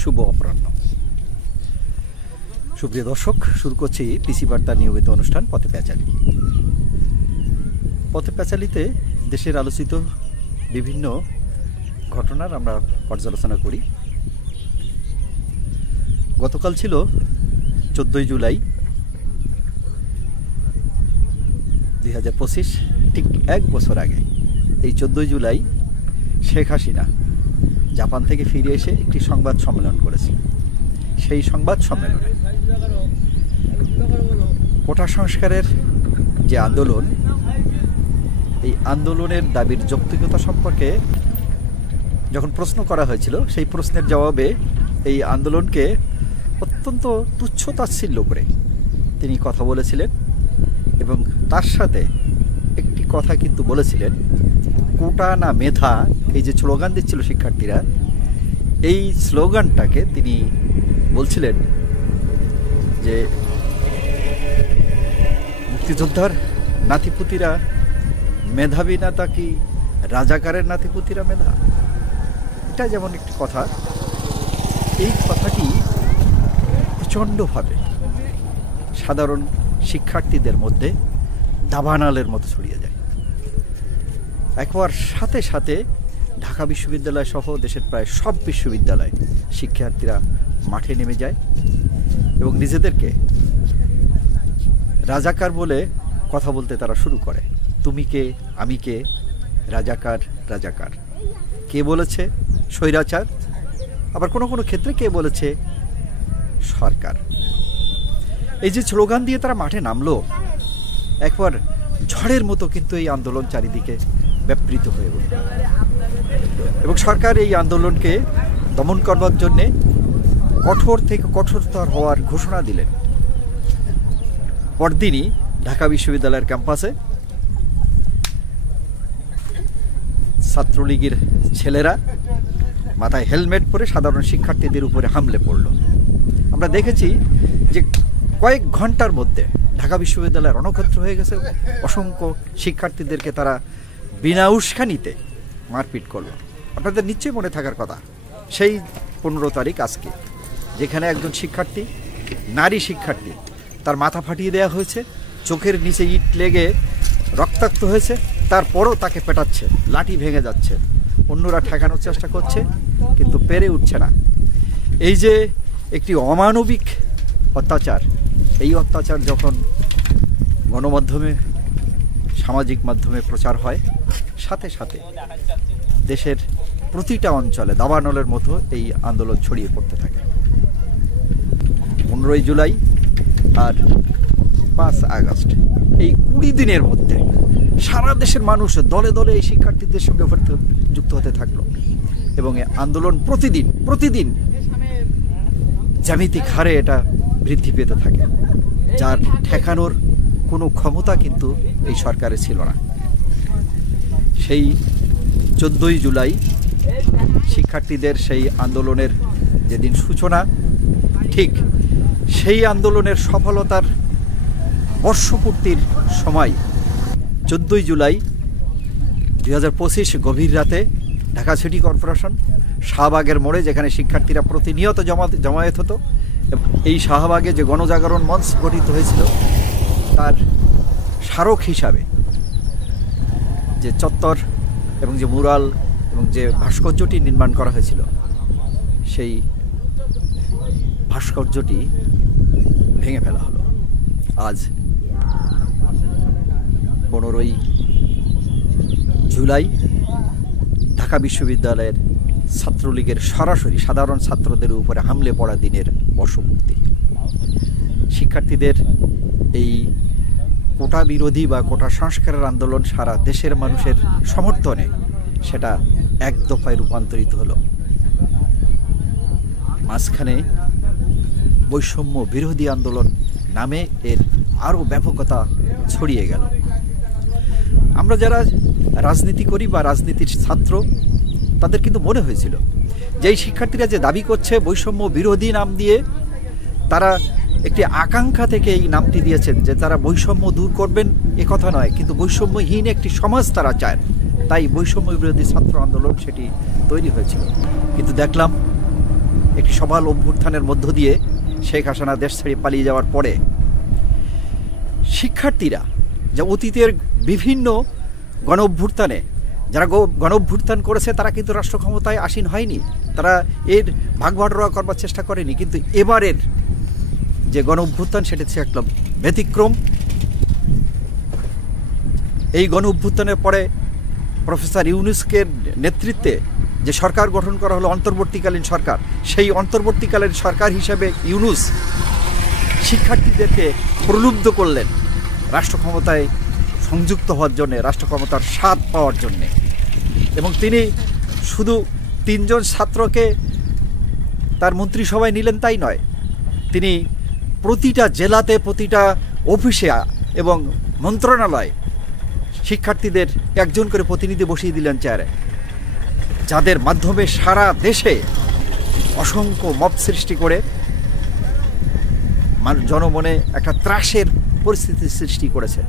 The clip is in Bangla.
শুভ অপরাহ্ন। সুপ্রিয় দর্শক, শুরু করছি পিসি বার্তার নিয়মিত অনুষ্ঠান পথে প্যাচালি। পথে প্যাচালিতে দেশের আলোচিত বিভিন্ন ঘটনার আমরা পর্যালোচনা করি। গতকাল ছিল 14ই জুলাই 2025, ঠিক এক বছর আগে এই 14ই জুলাই শেখ হাসিনা জাপান থেকে ফিরে এসে একটি সংবাদ সম্মেলন করেছিল। সেই সংবাদ সম্মেলনে কোটা সংস্কারের যে আন্দোলন, এই আন্দোলনের দাবির যৌক্তিকতা সম্পর্কে যখন প্রশ্ন করা হয়েছিল, সেই প্রশ্নের জবাবে এই আন্দোলনকে অত্যন্ত তুচ্ছ-তাচ্ছিল্য করে তিনি কথা বলেছিলেন এবং তার সাথে একটি কথা কিন্তু বলেছিলেন, কোটা না মেধা, এই যে স্লোগান দিচ্ছিল শিক্ষার্থীরা, এই স্লোগানটাকে তিনি বলছিলেন যে মুক্তিযোদ্ধার নাতিপুতিরা মেধাবী না, তা কি রাজাকারের নাতিপুতিরা মেধা? এটা যেমন একটি কথা, এই কথাটি প্রচণ্ডভাবে সাধারণ শিক্ষার্থীদের মধ্যে দাবানলের মতো ছড়িয়ে যায়। একবার সাথে সাথে ঢাকা বিশ্ববিদ্যালয় সহ দেশের প্রায় সব বিশ্ববিদ্যালয় শিক্ষার্থীরা মাঠে নেমে যায় এবং নিজেদেরকে রাজাকার বলে কথা বলতে তারা শুরু করে। তুমি কে, আমি কে, রাজাকার রাজাকার। কে বলেছে স্বৈরাচার, আবার কোনো কোনো ক্ষেত্রে কে বলেছে সরকার। এই যে স্লোগান দিয়ে তারা মাঠে নামলো, একবার ঝড়ের মতো কিন্তু এই আন্দোলন চারিদিকে ব্যাপৃত হয়ে গেল এবং সরকার এই আন্দোলনকে দমন করবার জন্যে কঠোর থেকে কঠোরতর হওয়ার ঘোষণা দিলেন। পরদিনই ঢাকা বিশ্ববিদ্যালয়ের ক্যাম্পাসে ছাত্রলীগের ছেলেরা মাথায় হেলমেট পরে সাধারণ শিক্ষার্থীদের উপরে হামলে পড়ল। আমরা দেখেছি যে কয়েক ঘন্টার মধ্যে ঢাকা বিশ্ববিদ্যালয় রণক্ষেত্র হয়ে গেছে। অসংখ্য শিক্ষার্থীদেরকে তারা বিনা উস্কানিতে মারপিট করলো। আপনাদের নিশ্চয়ই মনে থাকার কথা, সেই 15 তারিখ আজকে, যেখানে একজন শিক্ষার্থী, নারী শিক্ষার্থী, তার মাথা ফাটিয়ে দেওয়া হয়েছে, চোখের নিচে ইট লেগে রক্তাক্ত হয়েছে, তারপরও তাকে পেটাচ্ছে, লাঠি ভেঙে যাচ্ছে, অন্যরা ঠেকানোর চেষ্টা করছে কিন্তু পেরে উঠছে না। এই যে একটি অমানবিক অত্যাচার, এই অত্যাচার যখন গণমাধ্যমে, সামাজিক মাধ্যমে প্রচার হয়, সাথে সাথে দেশের প্রতিটা অঞ্চলে দাবানলের মতো এই আন্দোলন ছড়িয়ে পড়তে থাকে। 15ই জুলাই আর 5 আগস্ট, এই 20 দিনের মধ্যে সারা দেশের মানুষ দলে দলে এই শিক্ষার্থীদের সঙ্গে যুক্ত হতে থাকলো এবং এই আন্দোলন প্রতিদিন জ্যামিতিক হারে এটা বৃদ্ধি পেতে থাকে, যার ঠেকানোর কোনো ক্ষমতা কিন্তু এই সরকারের ছিল না। সেই 14ই জুলাই শিক্ষার্থীদের সেই আন্দোলনের যেদিন সূচনা, ঠিক সেই আন্দোলনের সফলতার বর্ষপূর্তির সময় 14ই জুলাই 2025 গভীর রাতে ঢাকা সিটি কর্পোরেশন শাহবাগের মোড়ে, যেখানে শিক্ষার্থীরা প্রতিনিয়ত জমায়েত হতো, এই শাহবাগে যে গণজাগরণ মঞ্চ গঠিত হয়েছিল, তার স্মারক হিসাবে যে চত্বর এবং যে মুরাল এবং যে ভাস্কর্যটি নির্মাণ করা হয়েছিল, সেই ভাস্কর্যটি ভেঙে ফেলা হলো। আজ 15ই জুলাই ঢাকা বিশ্ববিদ্যালয়ের ছাত্রলীগের সরাসরি সাধারণ ছাত্রদের উপরে হামলে পড়া দিনের বর্ষপূর্তি। শিক্ষার্থীদের এই কোটা বিরোধী বা কোটা সংস্কারের আন্দোলন সারা দেশের মানুষের সমর্থনে সেটা এক দফায় রূপান্তরিত হলো। মাঝখানে বৈষম্য বিরোধী আন্দোলন নামে এর আরও ব্যাপকতা ছড়িয়ে গেল। আমরা যারা রাজনীতি করি বা রাজনীতির ছাত্র, তাদের কিন্তু মনে হয়েছিল যে এই শিক্ষার্থীরা যে দাবি করছে বৈষম্য বিরোধী নাম দিয়ে, তারা একটি আকাঙ্ক্ষা থেকে এই নামটি দিয়েছেন যে তারা বৈষম্য দূর করবেন, এ কথা নয়, কিন্তু বৈষম্যহীন একটি সমাজ তারা চায়। তাই বৈষম্য বিরোধী ছাত্র আন্দোলন সেটি তৈরি হয়েছিল। কিন্তু দেখলাম একটি সফল অভ্যুত্থানের মধ্য দিয়ে শেখ হাসিনা দেশ ছেড়ে পালিয়ে যাওয়ার পরে শিক্ষার্থীরা যে অতীতের বিভিন্ন গণ অভ্যুত্থানে যারা গণ অভ্যুত্থান করেছে তারা কিন্তু রাষ্ট্র ক্ষমতায় আসীন হয়নি, তারা এর ভাগবাটোয়ারা করবার চেষ্টা করেনি। কিন্তু এবারের যে গণ অভ্যুত্থান সেটা হচ্ছে একটা ব্যতিক্রম। এই গণ অভ্যুত্থানের পরে প্রফেসর ইউনূসকে নেতৃত্বে যে সরকার গঠন করা হলো অন্তর্বর্তীকালীন সরকার, সেই অন্তর্বর্তীকালীন সরকার হিসেবে ইউনূস শিক্ষার্থীদেরকে প্রলুব্ধ করলেন রাষ্ট্র ক্ষমতায় সংযুক্ত হওয়ার জন্যে, রাষ্ট্র ক্ষমতার স্বাদ পাওয়ার জন্যে। এবং তিনি শুধু 3 জন ছাত্রকে তার মন্ত্রিসভায় নিলেন তাই নয়, তিনি প্রতিটা জেলাতে, প্রতিটা অফিসে এবং মন্ত্রণালয়ে শিক্ষার্থীদের একজন করে প্রতিনিধি বসিয়ে দিলেন চেয়ারে, যাদের মাধ্যমে সারা দেশে অসংখ্য মব সৃষ্টি করে জনমনে একটা ত্রাসের পরিস্থিতি সৃষ্টি করেছে।